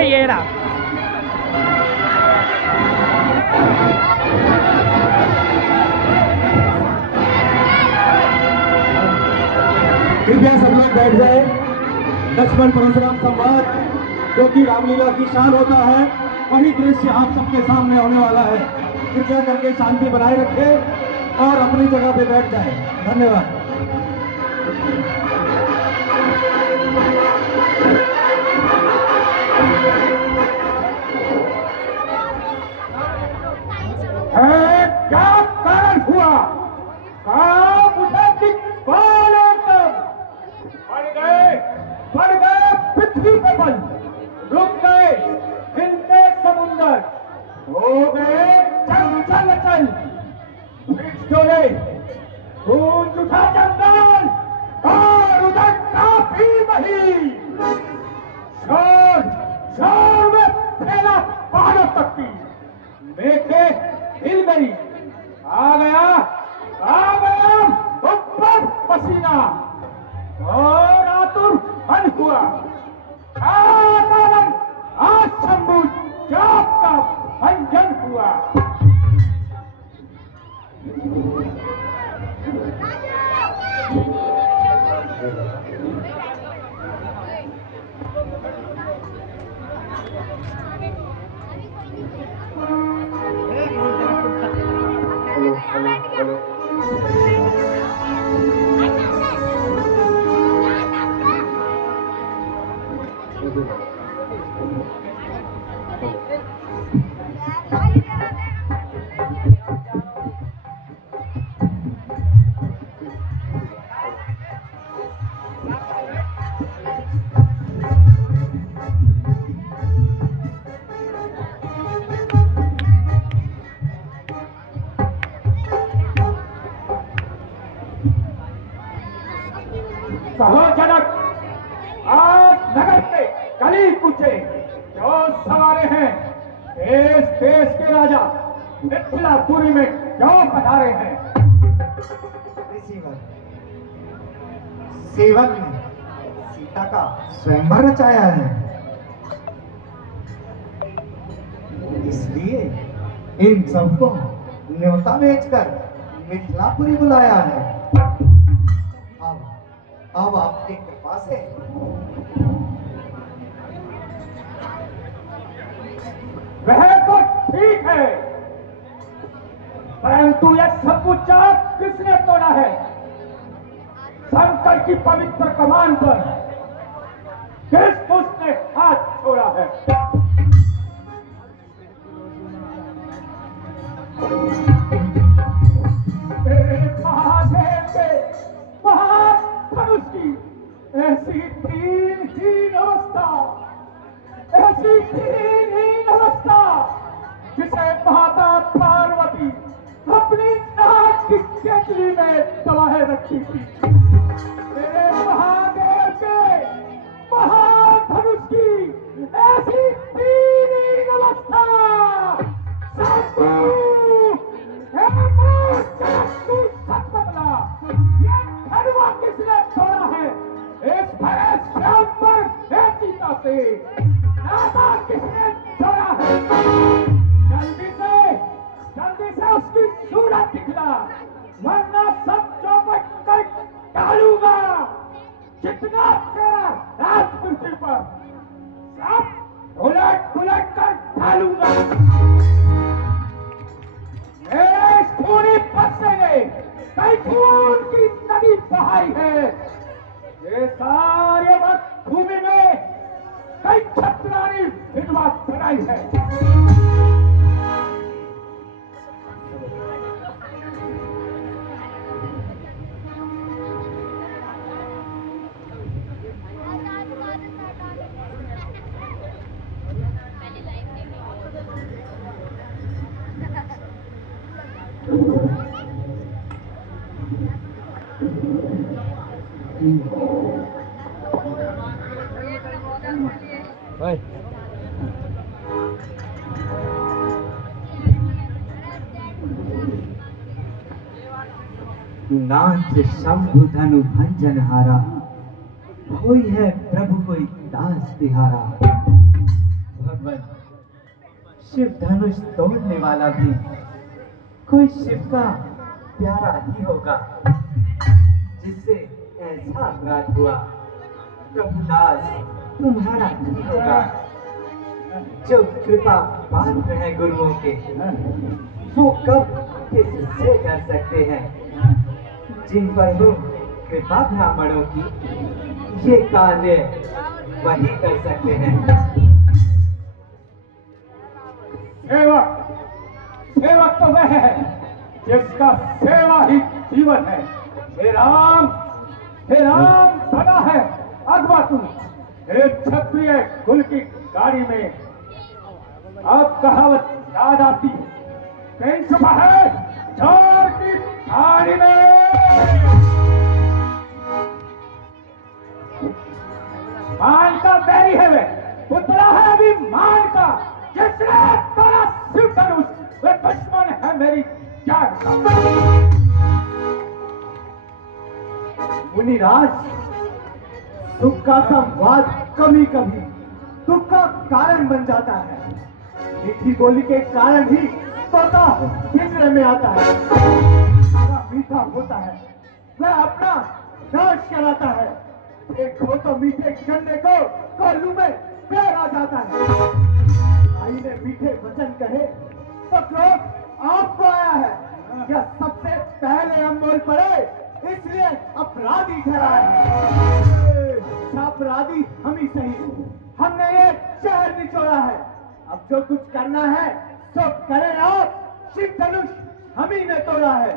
ये रहा। कृपया सब लोग बैठ जाए। लक्ष्मण परशुराम संवाद जो कि रामलीला की शान होता है, वही दृश्य आप सबके सामने होने वाला है। कृपया करके शांति बनाए रखें और अपनी जगह पे बैठ जाए। धन्यवाद। क्या कारण हुआ? बढ़ गए पृथ्वी पे बल, रुक गए हिलते समुंदर, हो गए चंचल चल, वृक्ष डोले, गूंज उठा जंगल और उधर काफी बही, शोर शोर में फैला पहाड़ों तक की, मेघें हिल गई, आ गया ऊपर पसीना और आतुर मन हुआ। आज शंभू जाप का भंजन हुआ। कहो जनक, आज नगर पे गली कूचे जो सवारे हैं, देश देश के राजा मिथिलापुरी में क्यों पधारे हैं? सेवक ने सीता का स्वयंवर रचाया है, इसलिए इन सबको न्योता भेजकर मिथिलापुरी बुलाया है। अब आपकी कृपा से वह तो ठीक है, परंतु यह सब कुछ किसने तोड़ा है? शंकर की पवित्र कमान पर किस उसने हाथ छोड़ा है? महादेव के महाधनुष की ऐसी दीनहीन अवस्था जिसे माता पार्वती अपनी नाक की केतली में दबाए रखी थी। मेरे महादेव के महाधनुष की ऐसी दीनहीन अवस्था किसने छोड़ा है? इस भरे श्याम पर चीता से नाता किसने छोड़ा है? जल्दी से उसकी सूरत दिखला, वरना सब चौपट कर डालूंगा। जितना तेरा राज पृथ्वी पर सब उलट कर डालूंगा। मेरे खूनी पत्ते ने कई खून की नदी बहाई है। ये सारे वक्त भूमि में कई छत्रानी विधवा बनाई है। नाथ शंभु धनु भंजन हारा, कोई है प्रभु कोई दास तिहारा। भगवान शिव धनुष तोड़ने वाला भी कोई शिव का प्यारा ही होगा, जिससे ऐसा अपराध हुआ प्रभु दास तुम्हारा ही होगा। जो कृपा पात्र है गुरुओं के, वो कब किससे कर सकते हैं। जिन पर हो कृपा ब्राह्मणों की, ये कार्य वही कर सकते हैं। सेवक सेवक तो वह है जिसका सेवा ही जीवन है। हे राम बना है अगवा तू। हे क्षत्रिय कुल की गाड़ी में अब कहावत याद आती है, कहीं छुपा है चोर की गाड़ी में। मान का बैरी है वे, पुतला है अभी मान का, जिसने तोड़ा शिव धनुष, वे दुश्मन है मेरी जान का। मुनिराज, दुख का संवाद कभी कभी दुख का कारण बन जाता है। मीठी बोली के कारण ही तोता पिंजरे में आता है। मीठा होता है, वह अपना नाश कराता है। देखो तो मीठे गन्ने को कोल्हू में पैर आ जाता है। आई ने मीठे वचन कहे तो क्रोध आपको आया है। यह सबसे पहले हम बोल पड़े, इसलिए अपराधी ठहराए। अपराधी हम ही सही, हमने ये शहर निचोड़ा है। अब जो कुछ करना है तो करें आप। शिव धनुष हम ही ने तोड़ा है।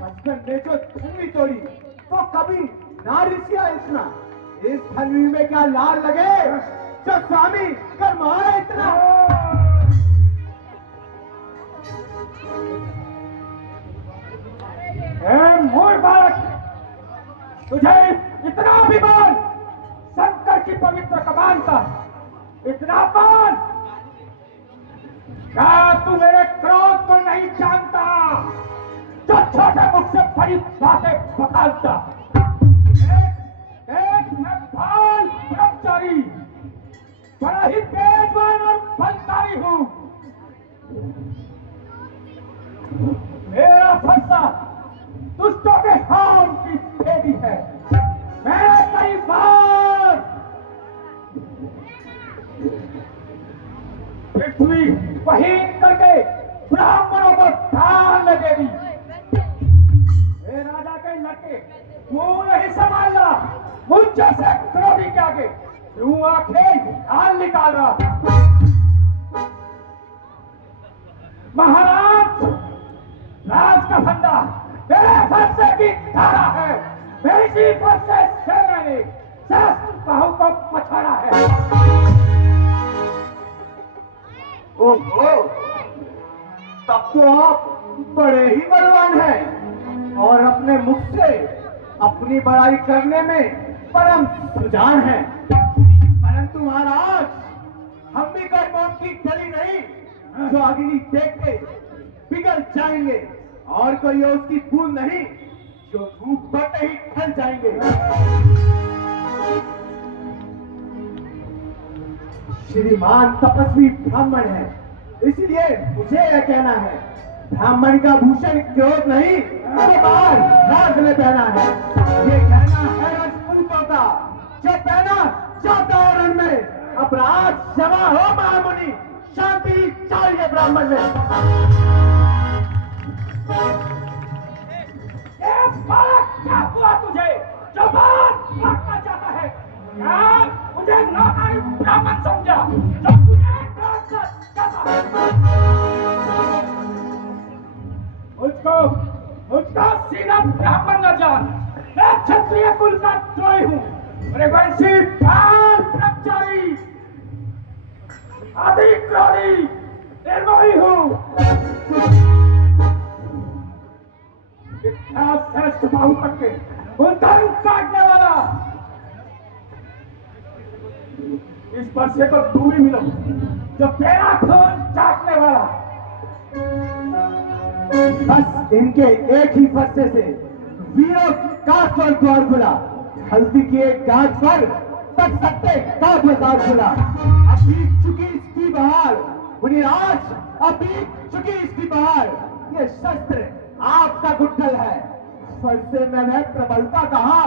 बचपन ने जो धनुष तोड़ी तो कभी ना रिसिया इतना। इस धनुष में क्या लाल लगे जो स्वामी कर्माए इतना। मूर्ख बालक, तुझे इतना अभिमान शंकर की पवित्र कमान का, इतना अपमान। क्या तू मेरे क्रोध को नहीं जानता, जो छोटे मुख से बड़ी बातें बकालता। मैं बाल ब्रह्मचारी, बड़ा ही तेजवान और बलशाली हूं। मेरा फरसा दुष्टों के हाथ की भेदी है। मैंने कई बार पृथ्वी वहीन करके ब्राह्मणों को दान में दे दी। राजा के लड़के मुंह नहीं संभालना, मुझसे से क्रोधी के आगे यूं आंखें हाल निकाल रहा। महाराज, राज का फंदा मेरे फरसे की धारा है। मेरी जी फरसे से मैंने शस्त्र बाहु को पछाड़ा है। ओहो, तब तो आप बड़े ही बलवान हैं और अपने मुख से अपनी बड़ाई करने में परम सुजान हैं। परंतु महाराज, हम भी कोई मोम की डली नहीं जो अग्नि देख के पिघल जाएंगे, और कोई उसकी बूंद नहीं जो धूप बढ़ते ही ढल जाएंगे। श्रीमान तपस्वी ब्राह्मण है, इसलिए मुझे यह कहना है, ब्राह्मण का भूषण क्रोध नहीं बार राज में पहना है। ये कहना है राजपूतों का, जो पहना चातरण में अपराध क्षमा हो। महामुनि, शांति चाहिए ब्राह्मण में। क्या हुआ तुझे जो बात काटना चाहता है? क्या मुझे नाकारी ब्राह्मण समझा जो तुझे काटना चाहता है? मुझको सीधा ब्राह्मण न जान। मैं क्षत्रिय कुल का द्रोही हूँ। मेरे वंशी बाल ब्रह्मचारी, अति क्रोधी, निर्मोही हूँ। श्रेष्ठ बाहु करके उधर काटने वाला, इस फरसे को तू भी मिलो जो तेरा खून चाटने वाला। बस इनके एक ही फरसे से वीरों का स्वर्ग द्वार खुला। हल्दी की एक गांठ पर तक सकते का बाजार खुला। अब बीत चुकी इसकी बहार, मुनिराज, अब बीत चुकी इसकी बहार। ये शस्त्र आपका गुट्ठल है, फरसे में वह प्रबलता कहा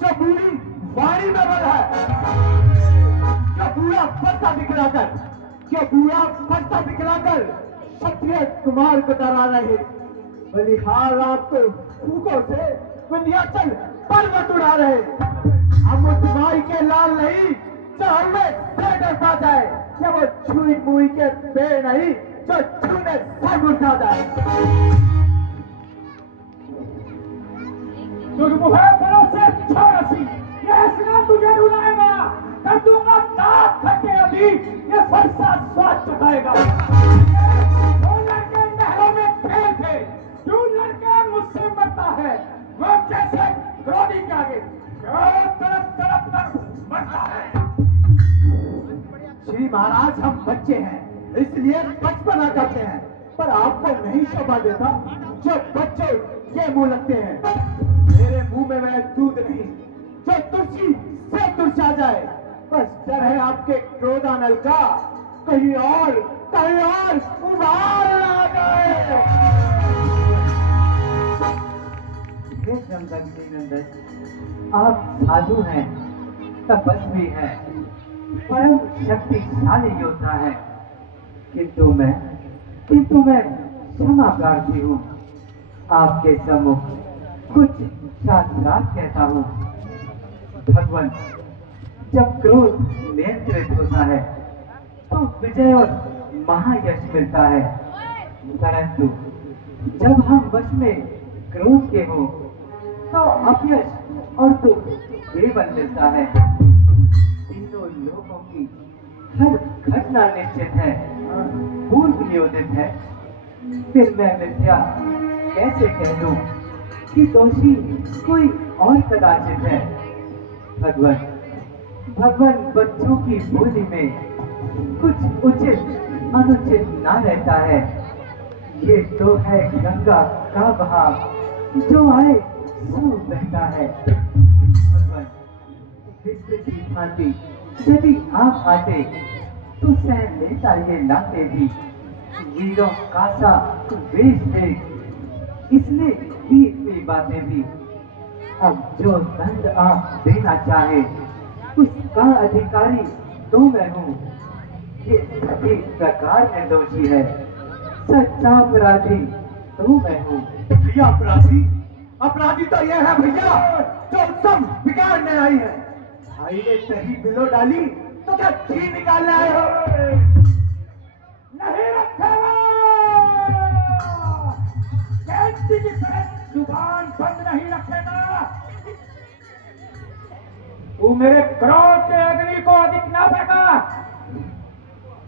जो पूरी वाणी में बल है। जो पूरा फरसा दिखलाकर, जो पूरा फरसा दिखलाकर क्षत्रिय कुमार को डरा रहे, बलिहार आपको फूकों से विंध्याचल पर्वत उड़ा रहे। हम उस माई के लाल नहीं जो हमें से डरता जाए, या वो छुई मुई के पेड़ नहीं जो छूने सब उठा जाए। तुझे बलों से छोड़सी, ये हंसना तुझे रुलाएगा, कर दूंगा दांत खट्टे अभी, ये फरसा स्वाद चखाएगा। वो लड़के महलों में खेल थे, तू लड़के मुझसे मरता है, वो जैसे क्रोधी के आगे तड़प तड़प कर मरता है। श्री महाराज, हम बच्चे हैं इसलिए बचपना करते हैं, पर आपको नहीं शोभा देता जो बच्चे के मुंह लगते हैं। मेरे मुंह में वह दूध नहीं जो तुलसी से तुलसा जाए, बस डर है आपके क्रोधानल का कहीं और उबाल ना जाए। हे जमदग्नि नंदन, आप साधु हैं, तपस्वी हैं, परम शक्तिशाली योद्धा हैं, किंतु मैं क्षमा प्रार्थी हूँ। आपके सम्मुख कुछ शास्त्रार्थ कहता हूँ। भगवान, जब क्रोध नियंत्रित होता है तो विजय और महायश मिलता है, परंतु जब हम वश में क्रोध के हो तो अपयश और दुख केवल मिलता है। तीनों लोगों की हर घटना निश्चित है, पूर्व नियोजित है, फिर मैं मिथ्या कैसे कह दूं कि दोषी कोई और कदाचित है। भगवान, बच्चों की बोली में कुछ उचित अनुचित ना रहता है। ये तो है गंगा का बहाव, जो आए सो बहता है। भगवान, विश्व की भांति यदि आप आते तो सह लेता ये लाते भी। वीरों का सा वेश देख इसने की इतनी बातें भी। अब जो दंड आप देना चाहे उसका अधिकारी तो मैं हूँ। ये सभी प्रकार में दोषी है, सच्चा अपराधी तो मैं हूँ। भैया अपराधी तो यह है भैया जो सब बिगाड़ने आई है। भाई ने दही बिलो डाली तो क्या घी निकालने आए हो? नहीं रखेगा, कैंची की तरह जुबान बंद नहीं रखेगा। तू मेरे क्रोध के अग्नि को अधिक ना फेंका,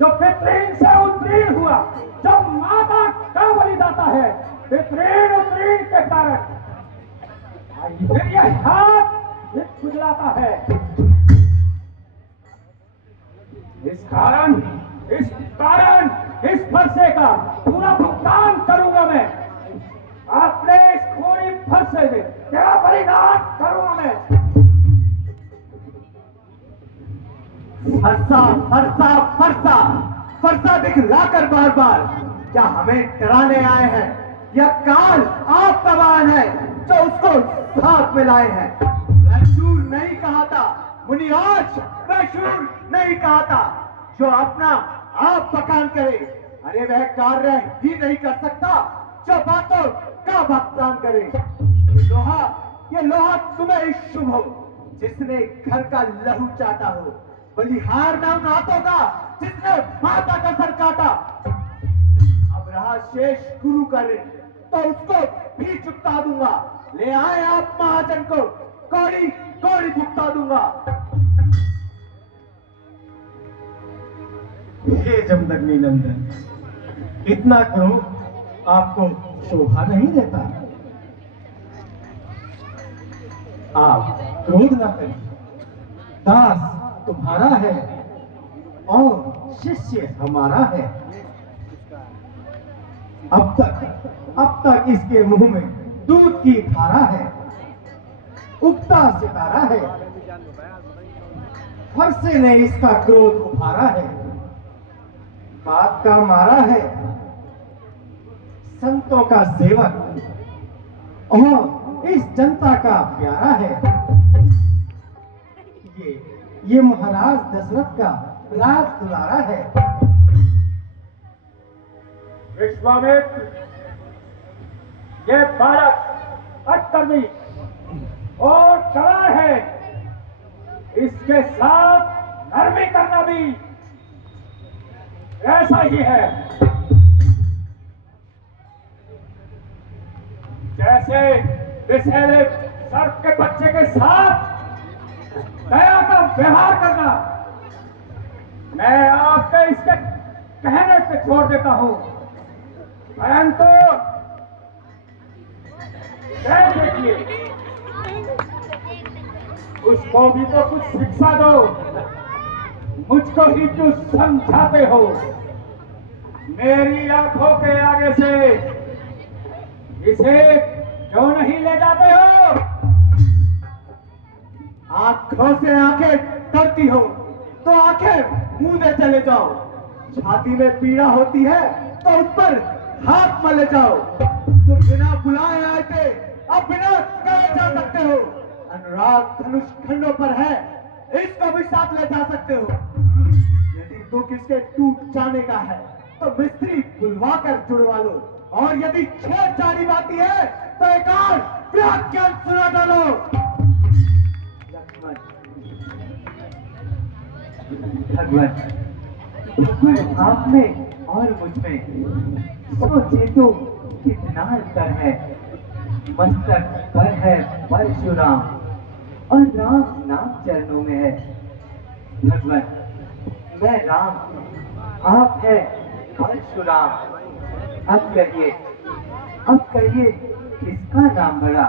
जो पितृण से उत्तीर्ण हुआ, जो माता का बलिदाता है, पितृण उत्तीर्ण के कारण फिर यह हाथ खुजलाता है। इस कारण इस फरसे का पूरा भुगतान करूंगा मैं। अपने इस खूनी फरसे से तेरा बलिदान करूंगा मैं। फरसा दिखलाकर बार बार क्या हमें डराने आए हैं, या काल आपका वाहन है जो उसको साथ में लाए हैं? मैं शूर नहीं कहा था मुनिराज, मैं शूर नहीं कहा था जो अपना आप बखान करे। अरे वह कार्य ही नहीं कर सकता जो बातों का भुगतान करे। ये लोहा तुम्हें ही शुभ हो जिसने घर का लहू चाटा हो, बलिहार ना उन हाथों का जिसने माता का सर काटा। अब रहा शेष गुरु का ऋण तो उसको भी चुकता दूंगा। ले आए आप महाजन को, कौड़ी कौड़ी भुगता दूंगा। हे जमदग्नि नंदन, इतना क्रोध आपको शोभा नहीं देता। आप क्रोध न करें, दास तुम्हारा है और शिष्य हमारा है। अब तक इसके मुंह में दूध की धारा है। उगता सितारा है। फरसे ने इसका क्रोध उभारा है, बात का मारा है, संतों का सेवक और इस जनता का प्यारा है। ये महाराज दशरथ का राज दुलारा है। विश्वामित्र, ये बालक अटकर्मी और चलार है, इसके साथ नरमी करना भी ऐसा ही है। जैसे विषैले सर्प के बच्चे के साथ दया का व्यवहार करना, मैं आपके इसके कहने पे छोड़ देता हूं, परंतु देखिए, उसको भी तो कुछ शिक्षा दो, मुझको ही क्यों समझाते हो? मेरी आंखों के आगे से इसे क्यों नहीं ले जाते हो? आंखों से आंखें करती हो तो आंखें मुंह में चले जाओ। छाती में पीड़ा होती है तो उस पर हाथ मले जाओ। तुम बिना बुलाए आए थे, अब बिना कहे जा सकते हो। अनुराग धनुष खंडों पर है, इसको भी साथ ले जा सकते हो। यदि दुख इसके टूट जाने का है तो मिस्त्री बुलवा कर जुड़वा लो, और यदि छेड़छाड़ी बाती है तो एक और व्याख्यान सुना डालो। लक्ष्मण, भगवान आप में और मुझ में सोचे तो कितना अंतर है। मस्तक पर है परशुराम और राम नाम चरणों में है। भगवान, मैं राम, आप है परशुराम। अब कहिए किसका नाम बड़ा?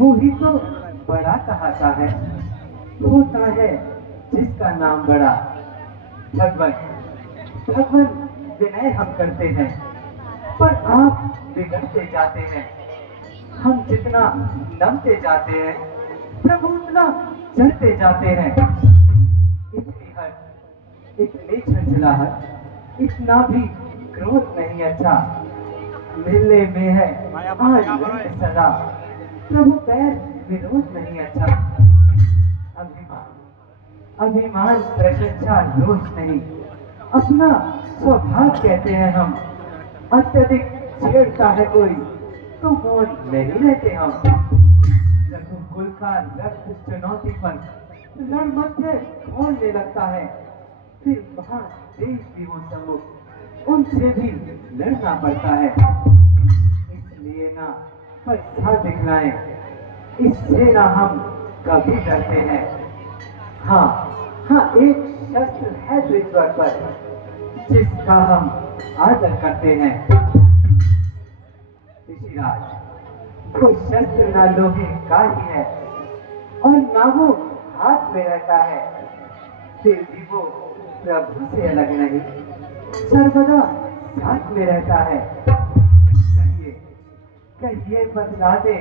वो ही तो बड़ा कहाता है, होता है जिसका नाम बड़ा। भगवान, विनय हम करते हैं, पर आप बिगड़ते जाते हैं। हम जितना नमते जाते हैं, प्रभु उतना चढ़ते जाते हैं। इतनी हट, इतनी झंझलाहट, इतना भी क्रोध नहीं अच्छा। मिलने में है आज सदा, प्रभु पैर विरोध नहीं अच्छा। अभिमान प्रशंसा रोष नहीं, अपना स्वभाव कहते हैं हम। अत्यधिक छेड़ता है कोई तो मौन नहीं रहते हम। रघुकुल का रक्त चुनौती पर रण मध्य खोलने लगता है, फिर महादेव की वो सम्मुख उनसे भी लड़ना पड़ता है। इसलिए ना पैसा दिखलाएं, इससे ना हम कभी डरते हैं। हाँ, एक शस्त्र है ईश्वर पर जिसका हम आदर करते हैं। ऋषिराज, वो शस्त्र ना लोहे का ही है और ना वो हाथ में रहता है, फिर भी वो प्रभु से अलग नहीं, सर्वदा साथ में रहता है। कहिए बतला दे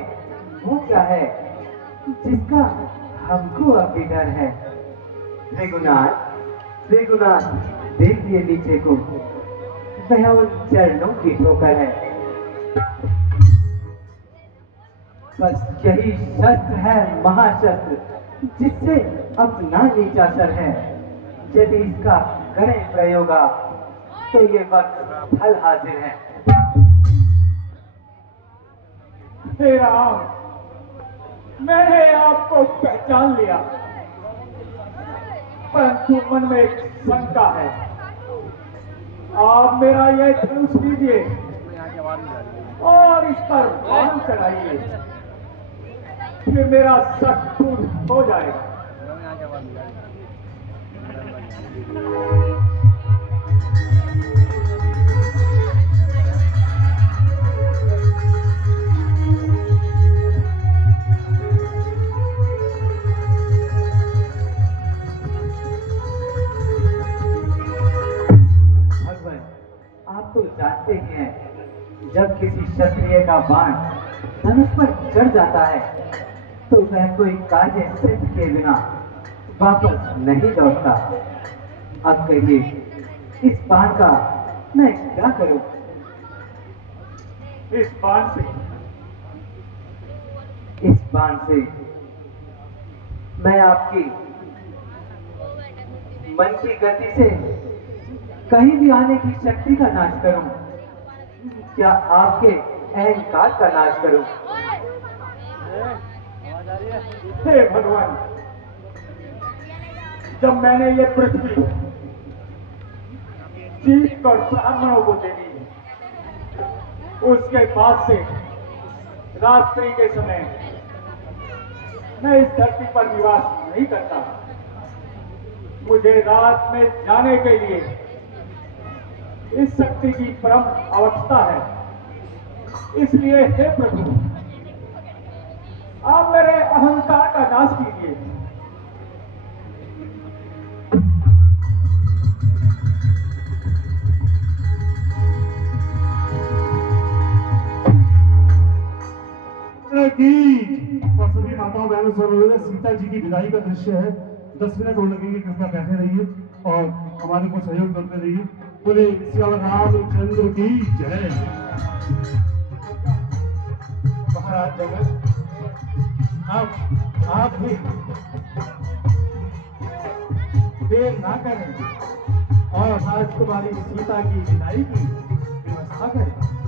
वो क्या है जिसका हमको अभी डर है? रेगुनाथ, देखिए नीचे को, वह उन चरणों की ठोकर है। बस यही शस्त्र है महाशस्त्र, जिससे अपना नीचा सर है। यदि इसका करें प्रयोग तो ये वक्त फल हाजिर है। हे राम, मैंने आपको पहचान लिया, परंतु मन में एक शंका है। आप मेरा यह धनुष लीजिए और इस पर बाण चढ़ाइए, फिर मेरा शक दूर हो जाएगा। आप तो जानते ही हैं, जब किसी क्षत्रिय का बाण धनुष पर चढ़ जाता है तो वह कोई कार्य सिद्ध के बिना वापस नहीं लौटता। अब कहिए, इस बाण का मैं क्या करूं? इस बाण से मैं आपकी मन की गति से कहीं भी आने की शक्ति का नाश करूं, क्या आपके अहंकार का नाश करूं? हे भगवान, जब मैंने ये पृथ्वी जीत कर ब्राह्मणों को दे दी, उसके बाद से रात्रि के समय मैं इस धरती पर निवास नहीं करता। मुझे रात में जाने के लिए इस शक्ति की परम आवश्यकता है। इसलिए हे प्रभु, आप मेरे अहंकार का नाश कीजिए। और सभी माताओं बहनों से सीता जी की विदाई का दृश्य है। 10 मिनट और लगेंगे, कृपया बैठे रहिए और हमारे को सहयोग करते रहिए। बोले श्री रामचंद्र की जय। महाराज जनक, आप भी देर ना करें और राजकुमारी सीता की विदाई की व्यवस्था करें।